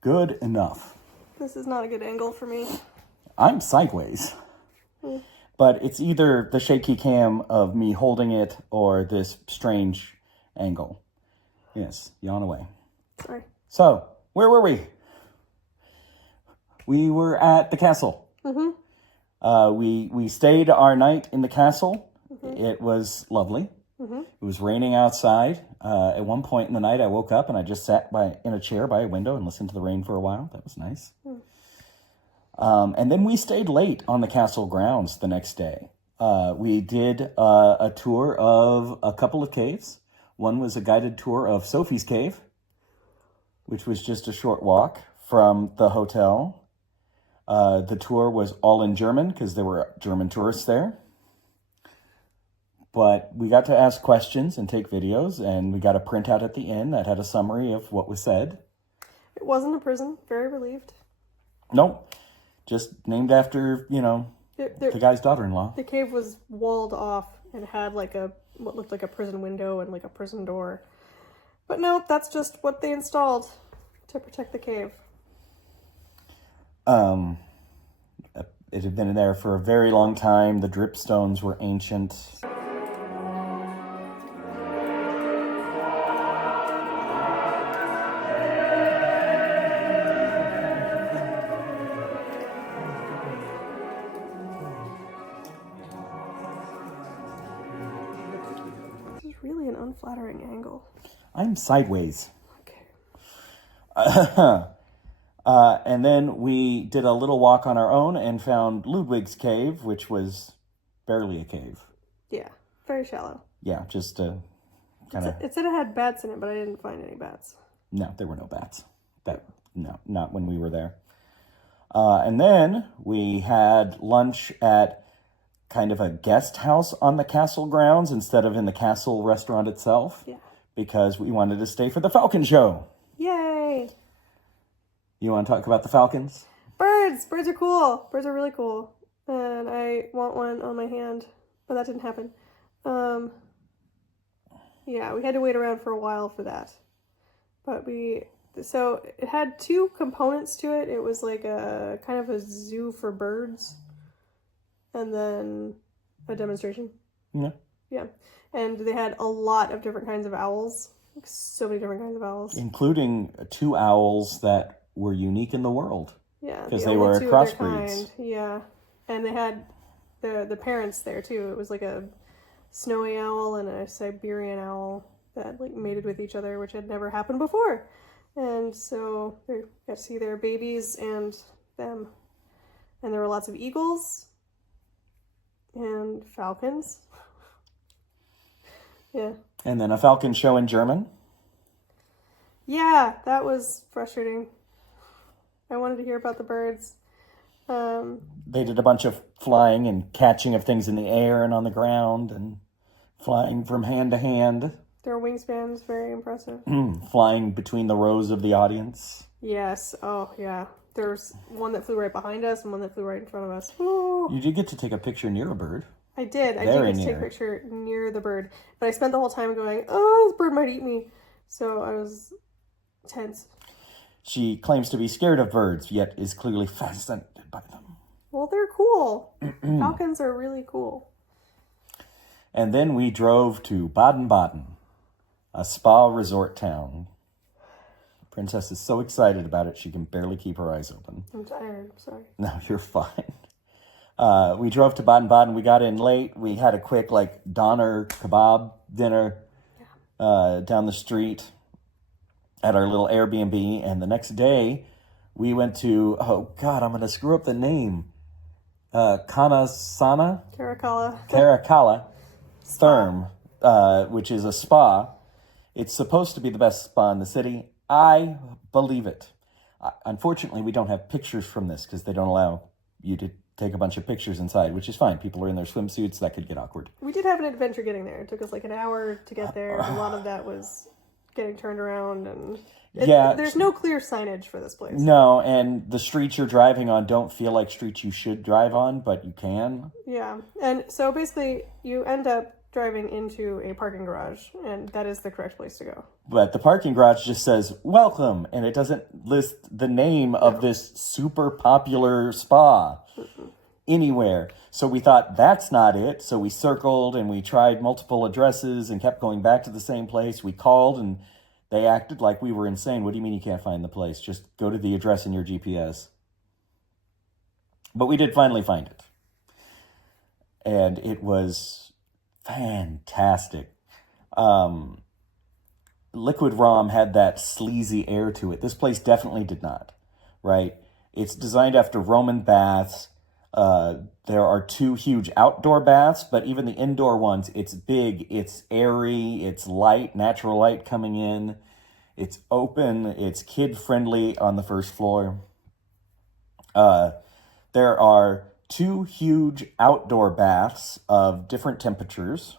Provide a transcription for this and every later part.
Good enough. This is not a good angle for me. I'm sideways. But it's either the shaky cam of me holding it or this strange angle. Yes, yawn away. Sorry. So, where were we? We were at the castle. We stayed our night in the castle. It was lovely. It was raining outside. At one point in the night, I woke up and I just sat in a chair by a window and listened to the rain for a while. That was nice. And then we stayed late on the castle grounds the next day. We did a tour of a couple of caves. One was a guided tour of Sophie's Cave, which was just a short walk from the hotel. The tour was all in German because there were German tourists there. But we got to ask questions and take videos, and we got a printout at the end that had a summary of what was said. It wasn't a prison. Very relieved. Nope. Just named after, the guy's daughter-in-law. The cave was walled off and had like what looked like a prison window and like a prison door. But no, that's just what they installed to protect the cave. It had been there for a very long time. The dripstones were ancient. This is really an unflattering angle. I'm sideways. Okay. And then we did a little walk on our own and found Ludwig's cave, which was barely a cave. Yeah, very shallow. Yeah, just kind of... It said it had bats in it, but I didn't find any bats. No, there were no bats. No, not when we were there. And then we had lunch at kind of a guest house on the castle grounds instead of in the castle restaurant itself. Yeah. Because we wanted to stay for the Falcon Show. Yay! You want to talk about the falcons? Birds! Birds are cool. Birds are really cool. And I want one on my hand. But that didn't happen. Yeah, we had to wait around for a while for that. But so it had two components to it. It was like a kind of a zoo for birds. And then a demonstration. Yeah. Yeah. And they had a lot of different kinds of owls. Like so many different kinds of owls. Including 2 owls that were unique in the world. Yeah. Because they were crossbreeds. Kind. Yeah. And they had the parents there too. It was like a snowy owl and a Siberian owl that like mated with each other, which had never happened before. And so they got to see their babies and them. And there were lots of eagles and falcons. Yeah. And then a falcon show in German. Yeah, that was frustrating. I wanted to hear about the birds. They did a bunch of flying and catching of things in the air and on the ground and flying from hand to hand. Their wingspan's very impressive. Flying between the rows of the audience. Yes. Oh, yeah. There was one that flew right behind us and one that flew right in front of us. Ooh. You did get to take a picture near a bird. I did. I did get to take a picture near the bird. But I spent the whole time going, oh, this bird might eat me. So I was tense. She claims to be scared of birds, yet is clearly fascinated by them. Well, they're cool. Falcons are really cool. And then we drove to Baden Baden, a spa resort town. Princess is so excited about it, she can barely keep her eyes open. I'm tired. I'm sorry. No, you're fine. We drove to Baden Baden. We got in late. We had a quick, doner kebab dinner down the street at our little Airbnb. And the next day, we went to, oh, God, I'm going to screw up the name. Caracalla Therm, which is a spa. It's supposed to be the best spa in the city. I believe it. Unfortunately, we don't have pictures from this because they don't allow you to take a bunch of pictures inside, which is fine. People are in their swimsuits. That could get awkward. We did have an adventure getting there. It took us an hour to get there. A lot of that was getting turned around. And there's no clear signage for this place. No, and the streets you're driving on don't feel like streets you should drive on, but you can. Yeah, and so basically you end up driving into a parking garage, and that is the correct place to go. But the parking garage just says, welcome, and it doesn't list the name of this super popular spa anywhere. So we thought, that's not it. So we circled, and we tried multiple addresses and kept going back to the same place. We called, and they acted like we were insane. What do you mean you can't find the place? Just go to the address in your GPS. But we did finally find it. And it was fantastic. Liquid Rom had that sleazy air to it. This place definitely did not, right? It's designed after Roman baths. There are 2 huge outdoor baths, but even the indoor ones, it's big, it's airy, it's light, natural light coming in. It's open, it's kid-friendly on the first floor. There are 2 huge outdoor baths of different temperatures,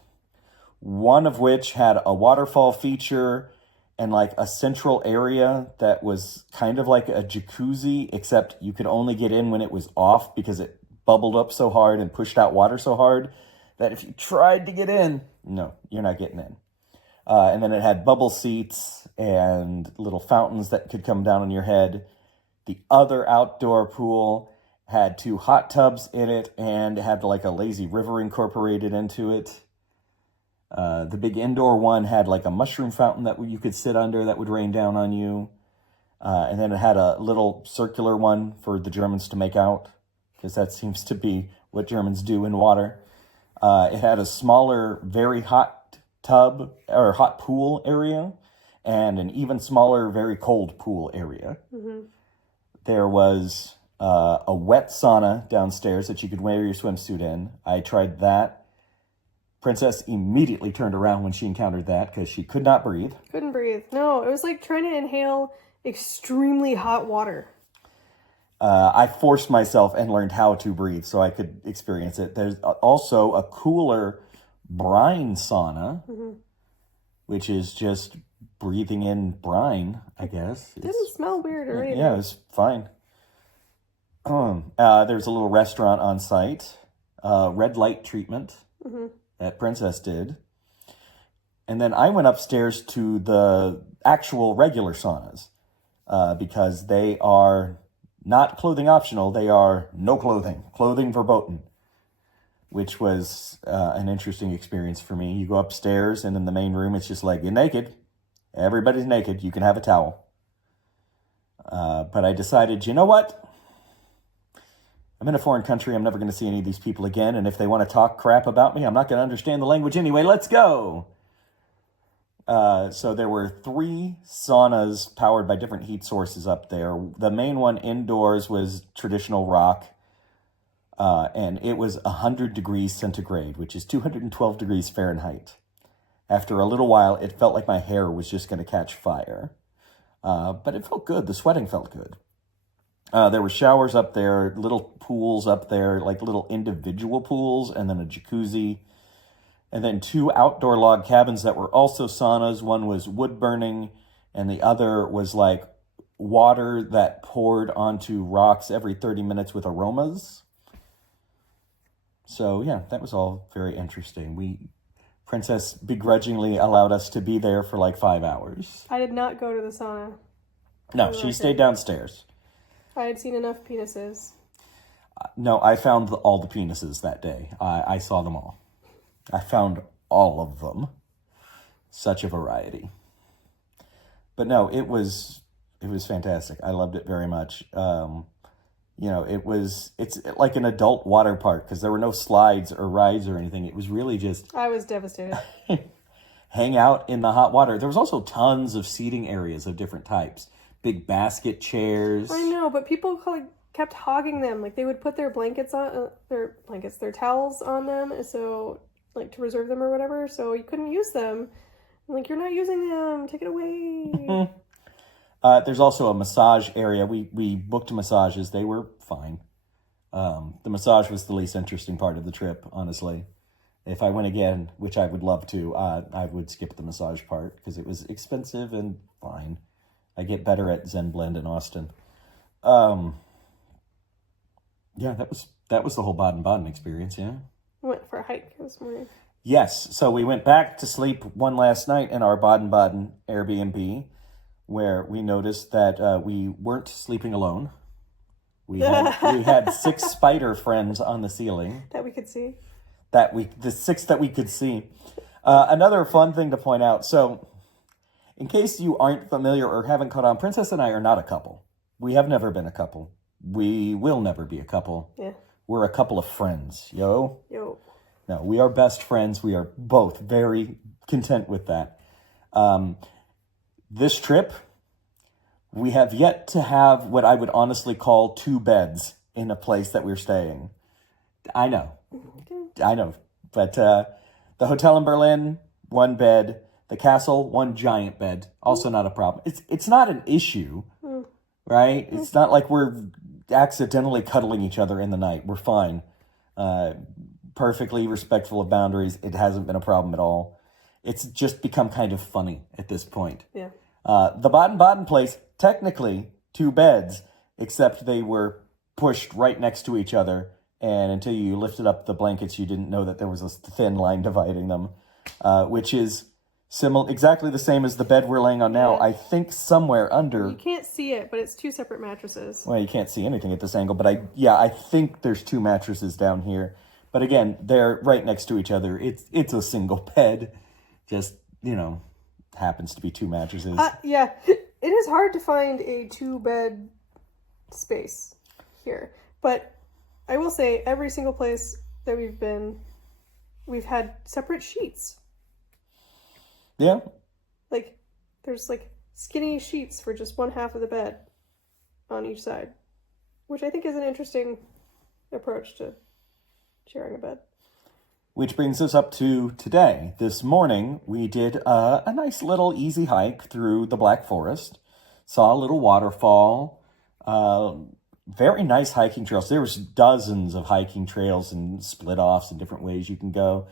one of which had a waterfall feature and like a central area that was kind of like a jacuzzi, except you could only get in when it was off because it bubbled up so hard and pushed out water so hard that if you tried to get in, no, you're not getting in. And then it had bubble seats and little fountains that could come down on your head. The other outdoor pool had 2 hot tubs in it and had like a lazy river incorporated into it. The big indoor one had like a mushroom fountain that you could sit under that would rain down on you. And then it had a little circular one for the Germans to make out, because that seems to be what Germans do in water. It had a smaller, very hot tub or hot pool area and an even smaller, very cold pool area. Mm-hmm. There was a wet sauna downstairs that you could wear your swimsuit in. I tried that. Princess immediately turned around when she encountered that because she could not breathe. Couldn't breathe. No, it was like trying to inhale extremely hot water. I forced myself and learned how to breathe so I could experience it. There's also a cooler brine sauna, mm-hmm. which is just breathing in brine, I guess. It didn't smell weird or anything. Yeah, it was fine. There's a little restaurant on site, red light treatment mm-hmm. that Princess did. And then I went upstairs to the actual regular saunas because they are not clothing optional. They are no clothing verboten, which was an interesting experience for me. You go upstairs and in the main room, it's just like, you're naked. Everybody's naked. You can have a towel. But I decided, you know what? I'm in a foreign country. I'm never going to see any of these people again. And if they want to talk crap about me, I'm not going to understand the language anyway. Let's go. So there were 3 saunas powered by different heat sources up there. The main one indoors was traditional rock. And it was 100 degrees centigrade, which is 212 degrees Fahrenheit. After a little while, it felt like my hair was just going to catch fire. But it felt good. The sweating felt good. There were showers up there, little pools up there, like little individual pools, and then a jacuzzi. And then 2 outdoor log cabins that were also saunas. One was wood burning, and the other was like water that poured onto rocks every 30 minutes with aromas. So, yeah, that was all very interesting. Princess begrudgingly allowed us to be there for like 5 hours. I did not go to the sauna. No, she stayed downstairs. I had seen enough penises. No, I found all the penises that day. I saw them all. I found all of them. Such a variety. But no, it was fantastic. I loved it very much. It's like an adult water park because there were no slides or rides or anything. It was really just... I was devastated. Hang out in the hot water. There was also tons of seating areas of different types. Big basket chairs. I know, but people kept hogging them. Like they would put their their towels on them, so like to reserve them or whatever. So you couldn't use them. I'm like, you're not using them. Take it away. There's also a massage area. We booked massages. They were fine. The massage was the least interesting part of the trip, honestly. If I went again, which I would love to, I would skip the massage part because it was expensive and fine. I get better at Zen Blend in Austin. Yeah, that was the whole Baden Baden experience, yeah. I went for a hike this morning. Yes. So we went back to sleep one last night in our Baden Baden Airbnb, where we noticed that we weren't sleeping alone. We had 6 spider friends on the ceiling. That we could see. The 6 that we could see. Another fun thing to point out. So, in case you aren't familiar or haven't caught on, Princess and I are not a couple. We have never been a couple. We will never be a couple. Yeah. We're a couple of friends, yo. Yo. No, we are best friends. We are both very content with that. This trip, we have yet to have what I would honestly call 2 beds in a place that we're staying. I know. But the hotel in Berlin, 1 bed. The castle, 1 giant bed. Also not a problem. It's not an issue, right? It's not like we're accidentally cuddling each other in the night. We're fine. Perfectly respectful of boundaries. It hasn't been a problem at all. It's just become kind of funny at this point. Yeah. The Baden Baden place, technically 2 beds, except they were pushed right next to each other. And until you lifted up the blankets, you didn't know that there was a thin line dividing them, which is exactly the same as the bed we're laying on now. I think somewhere under. You can't see it, but it's 2 separate mattresses. Well, you can't see anything at this angle, but I think there's 2 mattresses down here. But again, they're right next to each other. It's a single bed, just happens to be 2 mattresses. Yeah, it is hard to find a 2-bed space here, but I will say every single place that we've been, we've had separate sheets. Yeah. Like, there's like skinny sheets for just 1 half of the bed on each side, which I think is an interesting approach to sharing a bed. Which brings us up to today. This morning, we did a nice little easy hike through the Black Forest. Saw a little waterfall. Very nice hiking trails. There was dozens of hiking trails and split-offs and different ways you can go.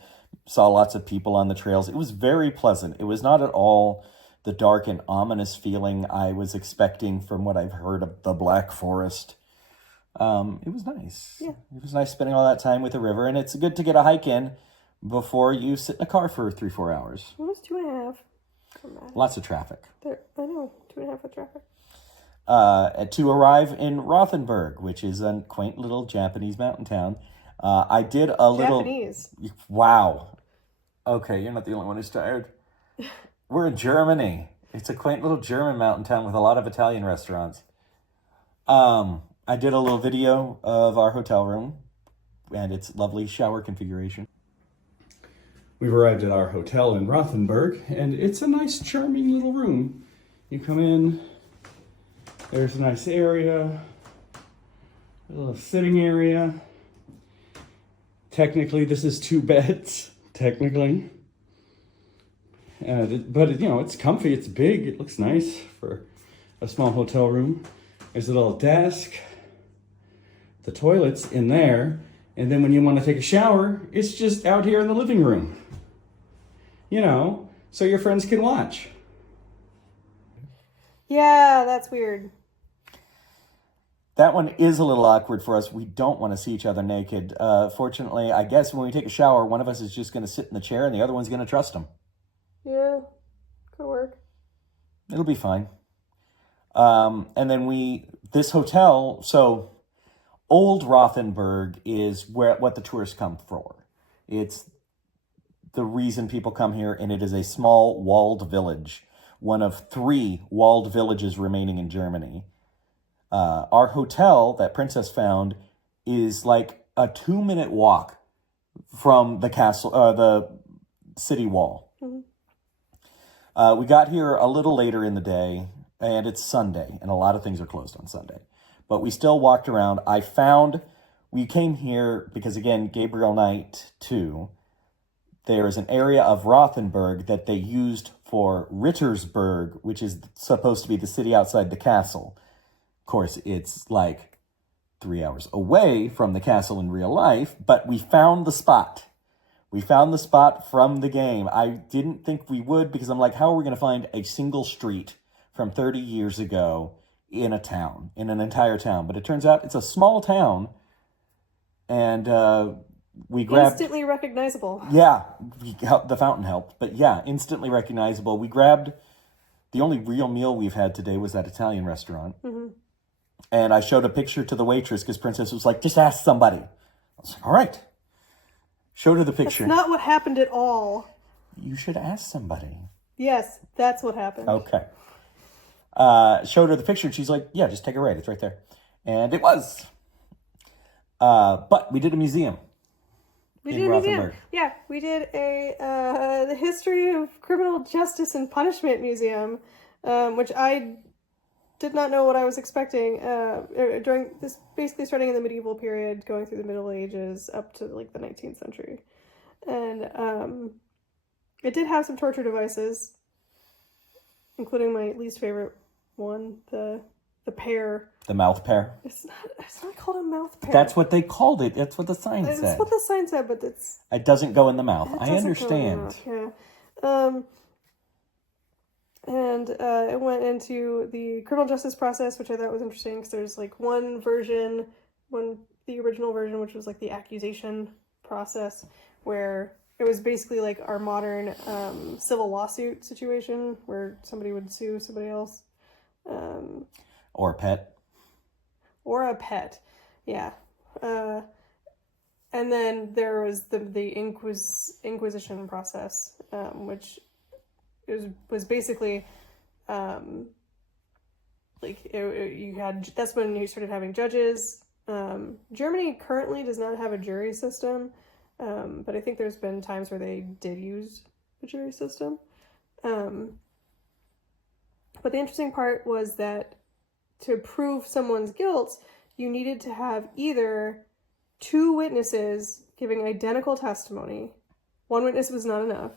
Saw lots of people on the trails. It was very pleasant. It was not at all the dark and ominous feeling I was expecting from what I've heard of the Black Forest. It was nice. Yeah. It was nice spending all that time with the river, and it's good to get a hike in before you sit in a car for 3-4 hours. Almost 2.5. Lots of traffic. I know, 2.5 with traffic. To arrive in Rothenburg, which is a quaint little Japanese mountain town. I did a little... Japanese. Wow. Okay, you're not the only one who's tired. We're in Germany. It's a quaint little German mountain town with a lot of Italian restaurants. I did a little video of our hotel room and its lovely shower configuration. We've arrived at our hotel in Rothenburg, and it's a nice, charming little room. You come in... There's a nice area, a little sitting area. Technically, this is 2 beds, technically. But it's comfy, it's big, it looks nice for a small hotel room. There's a little desk, the toilet's in there, and then when you want to take a shower, it's just out here in the living room. So your friends can watch. Yeah, that's weird. That one is a little awkward for us. We don't want to see each other naked. Fortunately, I guess when we take a shower, one of us is just going to sit in the chair and the other one's going to trust him. Yeah, could work. It'll be fine. And then this hotel, so Old Rothenburg is what the tourists come for. It's the reason people come here, and it is a small walled village, one of 3 walled villages remaining in Germany. Our hotel that Princess found is like a 2-minute walk from the castle, the city wall. Mm-hmm. We got here a little later in the day, and it's Sunday, and a lot of things are closed on Sunday. But we still walked around. We came here because, again, Gabriel Night 2, there is an area of Rothenburg that they used for Rittersburg, which is supposed to be the city outside the castle. Of course, it's like 3 hours away from the castle in real life, but we found the spot. We found the spot from the game. I didn't think we would because I'm like, how are we going to find a single street from 30 years ago in a town, in an entire town? But it turns out it's a small town, and we grabbed... Instantly recognizable. Yeah, the fountain helped. But yeah, instantly recognizable. We grabbed... The only real meal we've had today was that Italian restaurant. Mm-hmm. And I showed a picture to the waitress because Princess was like, just ask somebody. I was like, all right. Showed her the picture. That's not what happened at all. You should ask somebody. Yes, that's what happened. Okay. Showed her the picture and she's like, yeah, just take a right. It's right there. And it was. But we did a museum. We did a museum. Yeah, we did the History of Criminal Justice and Punishment Museum, which I did not know what I was expecting. During this, basically starting in the medieval period, going through the Middle Ages up to like the 19th century, and it did have some torture devices, including my least favorite one, the pear. The mouth pear. It's not called a mouth pear. That's what they called it. That's what the sign said. That's what the sign said, but it's... It doesn't go in the mouth. I understand. Yeah. And it went into the criminal justice process, which I thought was interesting, because there's like one version, the original version, which was like the accusation process, where it was basically like our modern civil lawsuit situation, where somebody would sue somebody else. Or a pet. Or a pet, yeah. And then there was the Inquisition process, which was basically that's when you started having judges. Germany currently does not have a jury system, but I think there's been times where they did use a jury system. But the interesting part was that to prove someone's guilt, you needed to have either two witnesses giving identical testimony. One witness was not enough.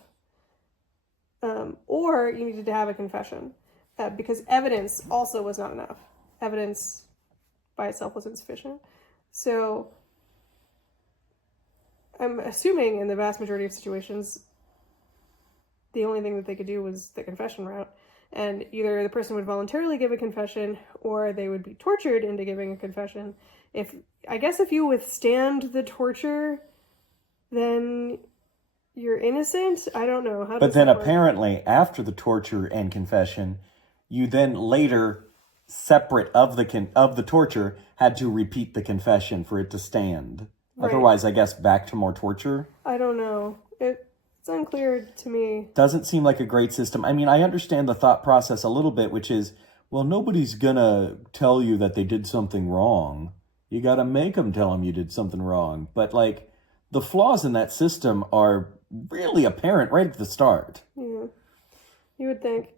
Or you needed to have a confession, because evidence also was not enough. Evidence by itself was insufficient. So I'm assuming in the vast majority of situations, the only thing that they could do was the confession route. And either the person would voluntarily give a confession, or they would be tortured into giving a confession. If you withstand the torture, then you're innocent. I don't know. But then apparently, after the torture and confession, you then later, separate of the torture, had to repeat the confession for it to stand. Right. Otherwise, I guess back to more torture. I don't know. It's unclear to me. Doesn't seem like a great system. I mean, I understand the thought process a little bit, which is, well, nobody's gonna tell you that they did something wrong. You gotta make them tell them you did something wrong. But, like, the flaws in that system are really apparent right at the start. Yeah, you would think.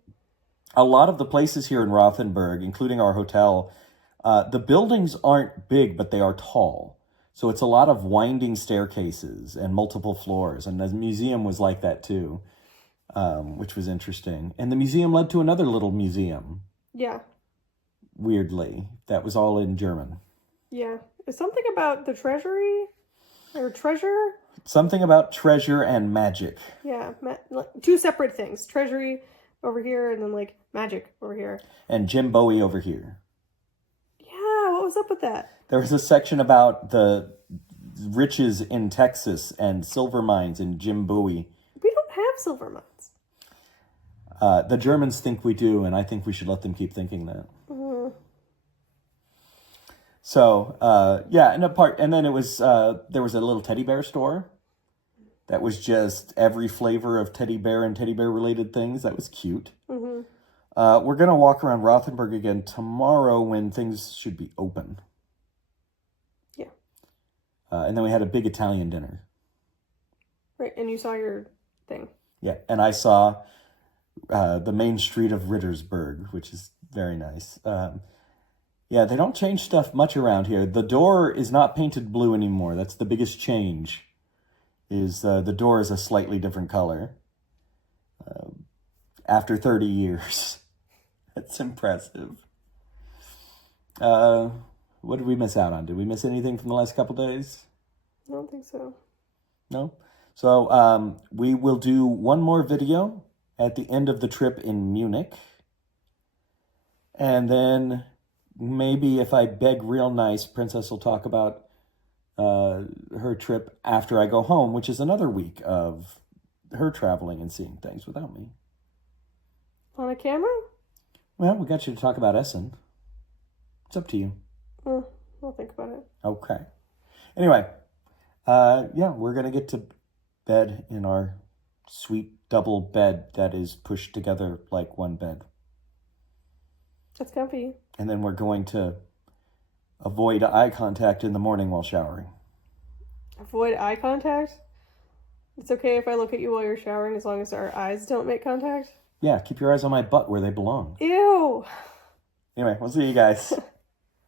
A lot of the places here in Rothenburg, including our hotel, the buildings aren't big, but they are tall. So it's a lot of winding staircases and multiple floors. And the museum was like that too, which was interesting. And the museum led to another little museum. Yeah. Weirdly. That was all in German. Yeah. Is something about the treasury? Or treasure? Something about treasure and magic. Yeah. Two separate things. Treasury over here and then like magic over here. And Jim Bowie over here. Yeah. What was up with that? There was a section about the riches in Texas and silver mines in Jim Bowie. We don't have silver mines. The Germans think we do, and I think we should let them keep thinking that. Mm-hmm. So, yeah, and then it was, there was a little teddy bear store that was just every flavor of teddy bear and teddy bear related things. That was cute. Mm-hmm. We're going to walk around Rothenburg again tomorrow when things should be open. And then we had a big Italian dinner. Right, and you saw your thing. Yeah, and I saw the main street of Rittersberg, which is very nice. Yeah, they don't change stuff much around here. The door is not painted blue anymore. That's the biggest change, is the door is a slightly different color. After 30 years. That's impressive. What did we miss out on? Did we miss anything from the last couple days? I don't think so. No? So we will do one more video at the end of the trip in Munich. And then maybe if I beg real nice, Princess will talk about her trip after I go home, which is another week of her traveling and seeing things without me. On a camera? Well, we got you to talk about Essen. It's up to you. I'll think about it. Okay. Anyway, yeah, we're going to get to bed in our sweet double bed that is pushed together like one bed. That's comfy. And then we're going to avoid eye contact in the morning while showering. Avoid eye contact? It's okay if I look at you while you're showering as long as our eyes don't make contact? Yeah, keep your eyes on my butt where they belong. Ew! Anyway, we'll see you guys.